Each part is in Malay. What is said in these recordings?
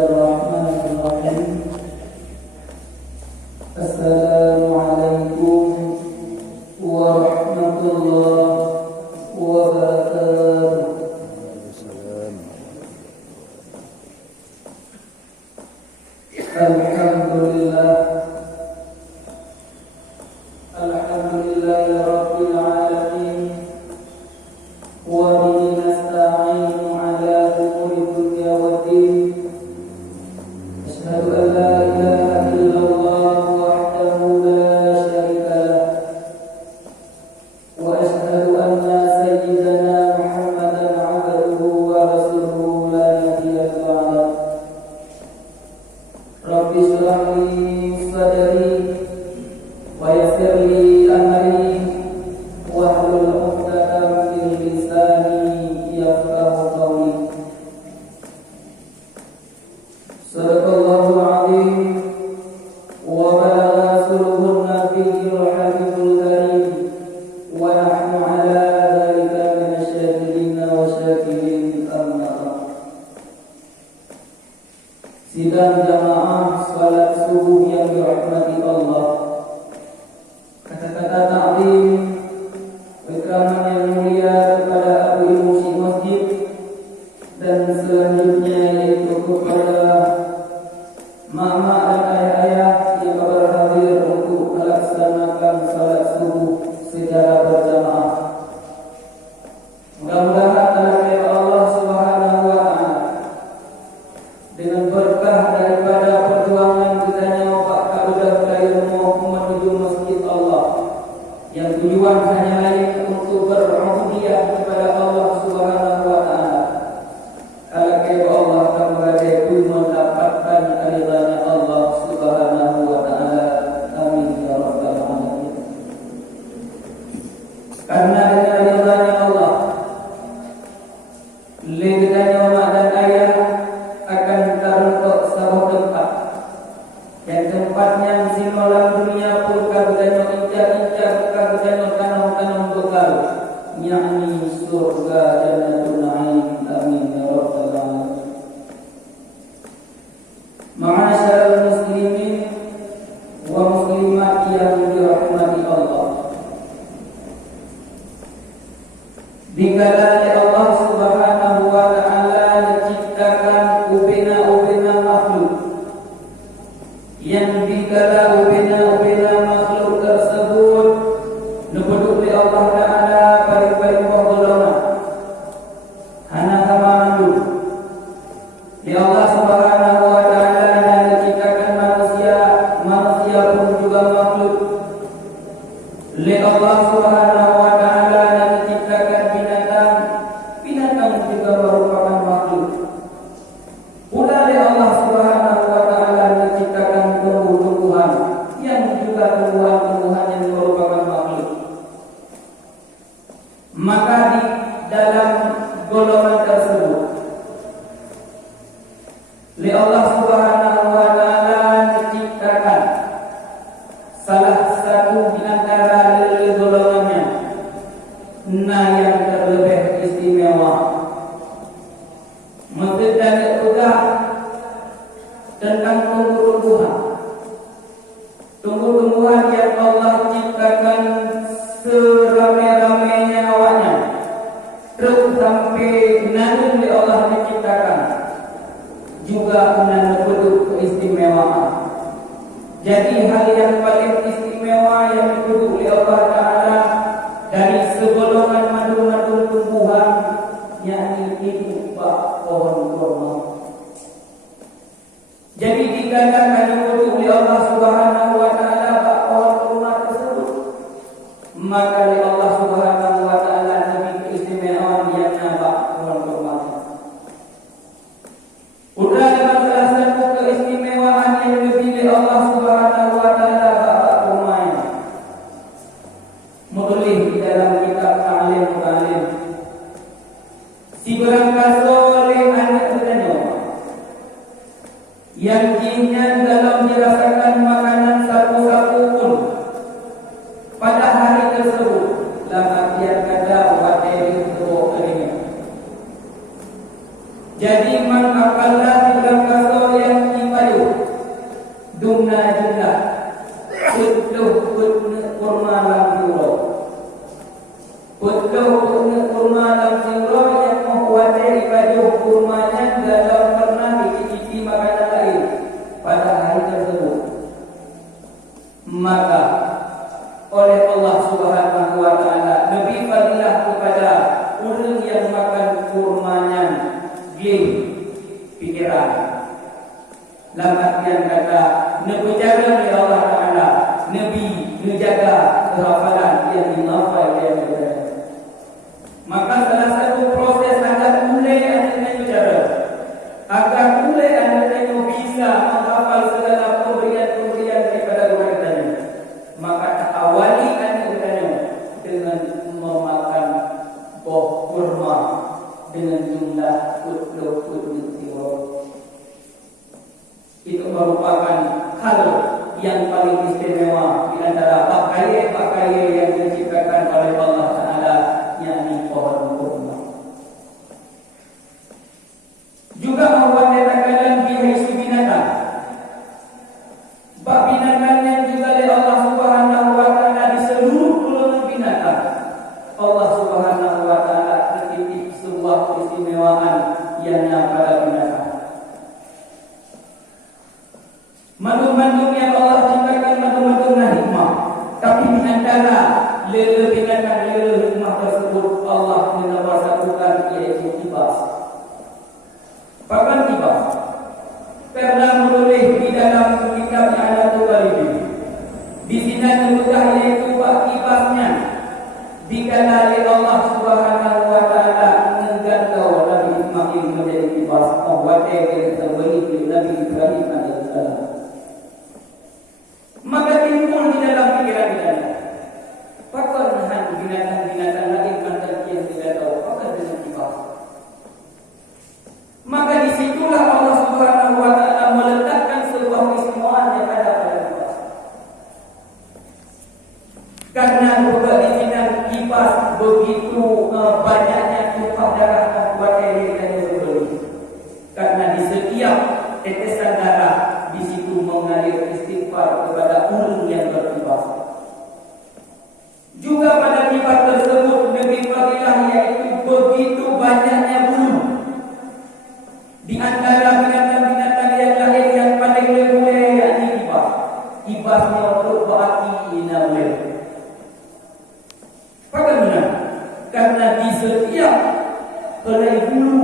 Bismillahirrahmanirrahim. Assalamualaikum warahmatullahi wabarakatuh. Alhamdulillah, alhamdulillahirabbil alamin. Wa bihi nasta'inu ala umuri dunya waddin. Asyhadu an la ilaha illallah wahdahu la syarika lah, wa asyhadu anna sayyidana Muhammadan 'abduhu wa rasuluhu la nabiyya ba'dah. Rabbi shrah li sadri wa yassir li amri wahlul 'uqdatam min lisani yafqahu qawli. Sadaqallahul 'azim wa balagha rasuluhun nabiyyul habibul karim wa nahnu 'ala dzalika minasyahidin wa syakirin, amma ba'd. Sidang jamaah salat subuh yang dirahmati Allah, kata-kata ta'zim, ikraman yang mulia kepada Abu Ilmu Syekh Masjid, dan selanjutnya yaitu kepada mama dan ayah-ayah yang berhadir untuk melaksanakan salat subuh secara berjamaah. Mudah-mudahan tanah Allah Subhanahu wa ta'ala dengan berkah daripada perjuangan kita Pak Kabudah Ilmu menuju Masjid Allah, yang tujuan hanya lain untuk berubudiyah kepada Allah Subhanahu wa ta'ala. Kalau Allah kembali pun mendapatkan ridha Allah Subhanahu wa ta'ala. Amin ya rabbal alamin. Karena dengan ridha Allah, ridha mak dan ayah akan taruh sebuah tempat, yang tempatnya sinolam dunia pun kabudanyo incar-incar, kabudanyo tanam-tanam bekal, yakni surga jannatul na'im. Amin ya rabbal alamin. Ma'asyiral muslimin wa muslimat yang dirahmati Allah, dikala Allah Subhanahu wa ta'ala menciptakan ubena-ubena makhluk, yang dikala ubena-ubena makhluk tersebut nubuduk oleh Allah Ta'ala paling-paling golongan hana kamandu di Allah Subhanahu wa ta'ala yang menciptakan manusia, manusia pun juga makhluk. Oleh Allah Subhanahu wa ta'ala yang menciptakan binatang, binatang juga merupakan makhluk. Pula oleh Allah Subhanahu wa ta'ala menciptakan tumbuh-tumbuhan, yang juga tumbuhan-tumbuhan yang merupakan makhluk. Maka di dalam golongan tersebut, oleh Allah Subhanahu wa ta'ala menciptakan salah satu di antara golongannya, yang terlebih istimewa. Maksud dan juga tentang tumbuh-tumbuhan, tumbuh-tumbuhan yang Allah ciptakan seramai-ramainya awalnya, terus sampai nanti oleh Allah menciptakan juga menanduk keistimewaan. Jadi hal yang paling istimewa yang dituduh oleh Allah Ta'ala dari segolongan madu-madu tumbuhan, yakni itu pohon kurma. Jadi dikatakan dituduh oleh Allah Subhanahu wa ta'ala pohon kurma tersebut, maka oleh Allah Subhanahu wa ta'ala lebih keistimewaan yang pohon kurma. Udah dalam salah satu keistimewaan yang lebih oleh Allah Subhanahu wa ta'ala kurma ini. Menulis di dalam kitab Ta'lim, si berangkat soleh anak bertanya, yang jinnya dalam dirasakan makanan satu-satu pun pada hari tersebut, dalam artian kata materi untuk ini. Jadi man akalla 3 kali Dalam artian kata berjaga oleh Allah Ta'ala, Nabi menjaga kehafalan yang dimafai yang berjaga. Maka salah satu proses agar mulai anda berjaga, agar mulai anda bisa menghafal segala pemberian-pemberian daripada Tuhan tadi, maka awali anda berjaga dengan memakan buah kurma dengan jumlah 20 kilo. Itu merupakan hal yang paling istimewa di antara pakaian yang diciptakan oleh Allah Ta'ala, yakni pohon kurma. Juga Allah katakan bihaisu binatang, bab binatang yang juga oleh Allah Subhanahu wa Ta'ala di seluruh golongan binatang. Allah Subhanahu wa Ta'ala bertitip sebuah keistimewaan yang pada binatang. Madu-madu yang Allah ciptakan madu-madu hikmah, tapi di antara lele binatang lele hikmah tersebut Allah menawarkan yaitu kibas. Bahkan kibas pernah menulis di dalam kitab Al-Adab Al-Ibn. Di sini disebutkan yaitu kibasnya dikala oleh Allah Subhanahu wa Ta'ala menggantau Nabi Ismail menjadi kibas. Whatever yang terberi oleh Nabi Ibrahim alaihissalam. Maka timbul di dalam pikiran kita, pakaian binatang-binatang lain mantan yang tidak tahu apa dengan kibas. Maka disitulah Allah Subhanahu wa Ta'ala meletakkan sebuah keistimewaan yang ada pada kibas. Karena berbandingan kibas begitu banyaknya tumpah darah dan kuatnya yang berbeli. Karena di setiap tetesan darah di situ mengalir istighfar kepada ulun yang berkibas. Juga pada kibas tersebut lebih fadilah yaitu begitu banyaknya bulu. Di antara binatang-binatang yang lain yang paling mulia yakni kibas. Kibasnya untuk berarti inawir. Bagaimana? Karena di setiap helai bulu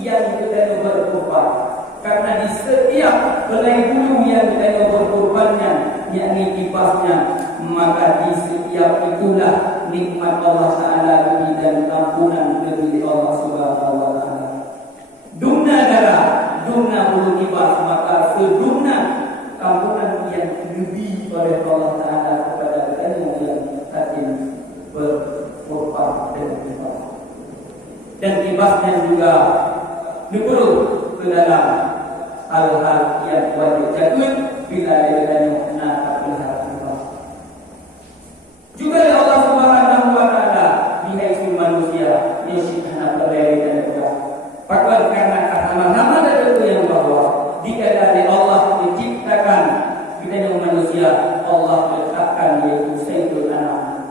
yang kita berkorban, karena di setiap helai bulu yang kita berkorbannya, yakni kibasnya, maka di setiap itulah nikmat Allah Ta'ala dan ampunan dari Allah Subhanahu wa Ta'ala. Dumna darah, dumna bulu kibas, maka sedumna ampunan yang lebih oleh Allah Ta'ala kepada kita yang hati berkorban dengan kibas. Dan kibasnya juga diperlu ke dalam hal-hal yang wajib jatuh bila adanya nak pelihara kibas. Juga Allah Subhanahu wa Ta'ala bihaisu manusia yusibna pelihara kibas. Pakwan karena nama-nama itu yang bahwa dikala Allah menciptakan kita manusia, Allah letakkan yaitu sayyidul anam.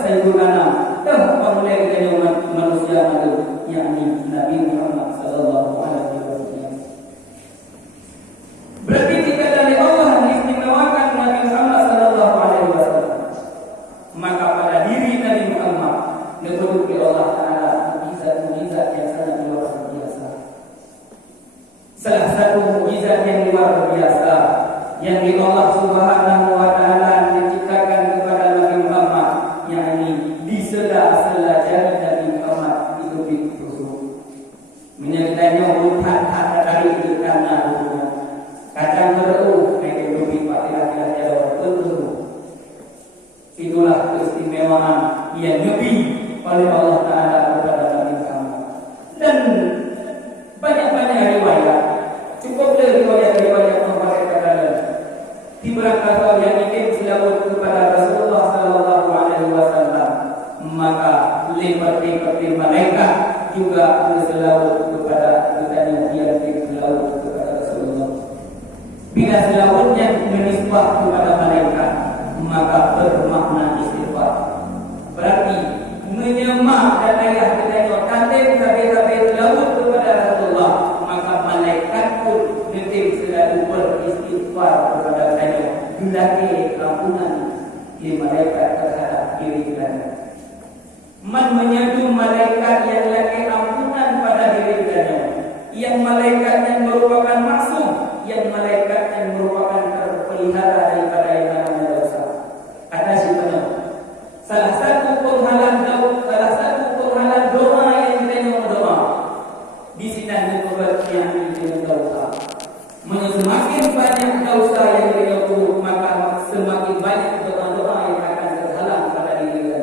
Sayyidul anam, pemulai kita manusia itu yakni Nabi Muhammad sallallahu alaihi wasallam. Berarti dikala Allah mengistimewakan Nabi Muhammad sallallahu alaihi wasallam, maka pada diri Nabi Muhammad diberi Allah Ta'ala mukjizat-mukjizat yang sangat luar biasa. Salah satu mukjizat yang luar biasa yang di Allah Subhanahu wa Ta'ala diciptakan kepada Nabi Muhammad, yakni di sela-sela jari Nabi Muhammad itu ditusuk. Menyertanya hutan tak dari itu karena kadang beruh naik lebih patilah betul. Itulah keistimewaan yang lebih oleh Allah Ta'ala kepada Nabi Muhammad. Dan banyak-banyak riwayat, cukuplah riwayat-riwayat memperkatakan di berangkat yang ingin selawat kepada Rasulullah sallallahu alaihi wasallam, maka lepas-lepas malaikat juga berselawat kepada kita yang berselawat kepada Rasulullah. Bila selawatnya menisbah kepada malaikat, maka bermakna istighfar. Berarti menyemak dan ayah kita kantin sampai selawat kepada Rasulullah, maka malaikat pun nanti selalu beristighfar kepada saya. Hendaknya ampunan di malaikat terhadap diri kita. Man menyadu malaikat yang lagi ampunan pada diri kita, yang malaikat yang merupakan maksum, yang malaikat terpelihara daripada yang namanya dosa. Kata si penuh, salah satu penghalang doa yang kita mau doa di sini ada yang kita doa. Semakin banyak dosa yang kita buat, maka semakin banyak doa-doa yang akan terhalang pada diri kita.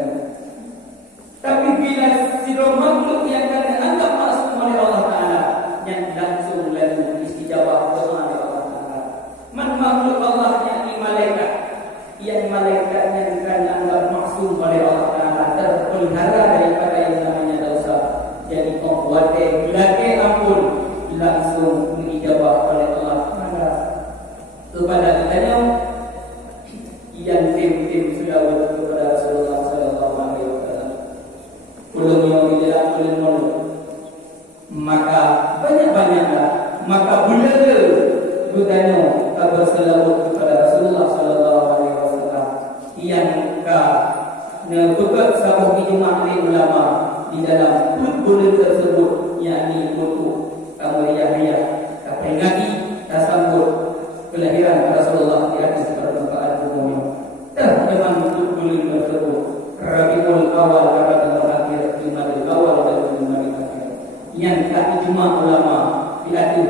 Tapi bila sidang makhluk yang akan dianggap maksum oleh Allah Ta'ala, yang langsung lalu istijabah doa oleh Allah Ta'ala. Makhluk Allah yang malaikat, yang malaikatnya akan dianggap maksum oleh Allah Ta'ala, terpelihara daripada yang namanya dosa. Jadi kuatir belakang ampun langsung diijabah oleh Allah Ta'ala. Kepada kitanya yang tim-tim selawat kepada Rasulullah sallallahu alaihi wasallam. Ulungnya di dalam ulun, maka banyak-banyaklah, maka bila bertanya berselawat kepada Rasulullah sallallahu alaihi wasallam yang beberapa sahabat ijma' ulama di dalam bulan tersebut, yakni untuk Yahya peringati tasambut kelahiran Rasulullah di atas permukaan bumi. Memang bulan tersebut Rabiul Awal, Rabiul Akhir, Jumadil Awal dan Jumadil Akhir, yang ijma' ulama di atas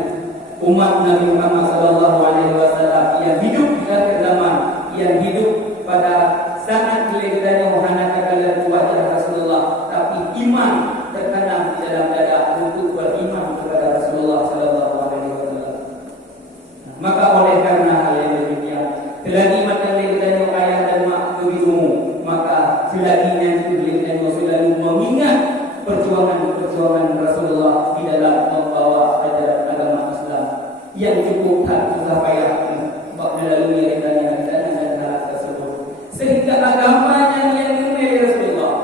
umat Nabi Muhammad sallallahu alaihi wasallam yang hidup di akhir zaman, yang hidup pada saat kelahirannya Muhammad kekal wajah Rasulullah, tapi iman tertanam di dalam dada untuk beriman kepada Rasulullah sallallahu alaihi wasallam. Maka oleh karena hal yang demikian, selagi mata kelahirannya ayah dan mak begitu, maka selagi nanti kelahirannya selalu mengingat perjuangan Rasulullah di dalam membawa ajaran agama Islam yang cukup tak susah payah melalui rintangan dan hal tersebut, sehingga agamanya yang dimiliki Rasulullah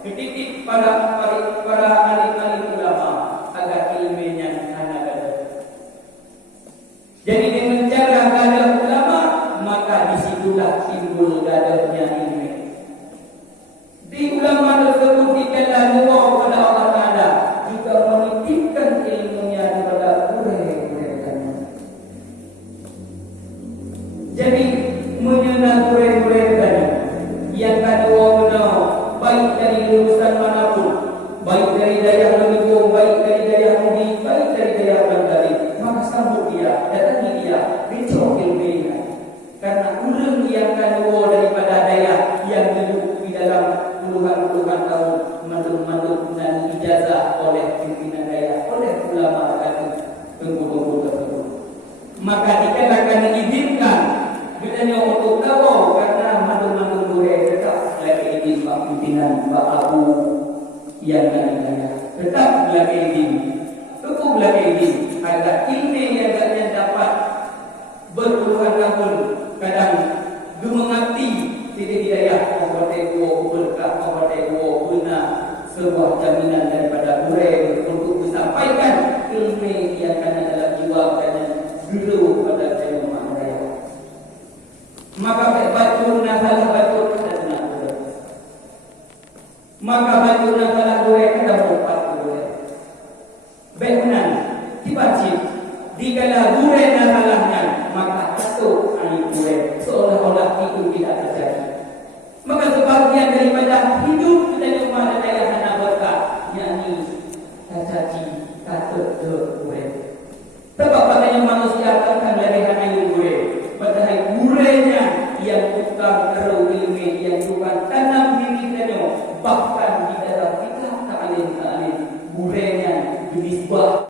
dititik para alim-alim ulama agar ilmunya anak ada. Jadi dengan cara gadah ulama, maka disitulah timbul gadahnya ilmu. Di ulama tersebut dikatakan doa kepada Allah Ta'ala, juga menitipkan ilmunya kepada murid-muridnya. Jadi menyenang murid-muridnya yang kedua benar, baik dari lulusan manapun, baik dari daerah Lumiko, baik dari daerah Mudi, baik dari daerah Bangkali, maka sambut dia, datangi dia, dicok ilmunya. Karena orang yang kedua daripada daerah yang hidup di dalam puluhan-puluhan tahun manduk dan ijazah oleh pimpinan daerah, oleh ulama dan pengurus tersebut, maka dikatakan diizinkan bedanya untuk tahu, karena manduk murid tetap lagi izin pak pimpinan, pak abu yang lainnya tetap lagi izin, cukup lagi izin agar ilmu yang agaknya dapat berpuluhan tahun kadang gemengati di daya kabupaten berkah kabupaten benar sebuah jaminan daripada murid untuk disampaikan ilmu yang ada dalam jiwa dan dulu pada ilmu mereka. Maka batul nasalah batul dan nasalah. Maka batul nasalah boleh ada empat boleh. Benar dibaca dikala boleh nasalahnya, maka itu ayat boleh seolah-olah itu tidak terjadi. Maka sebagian daripada hidup kita cuma ada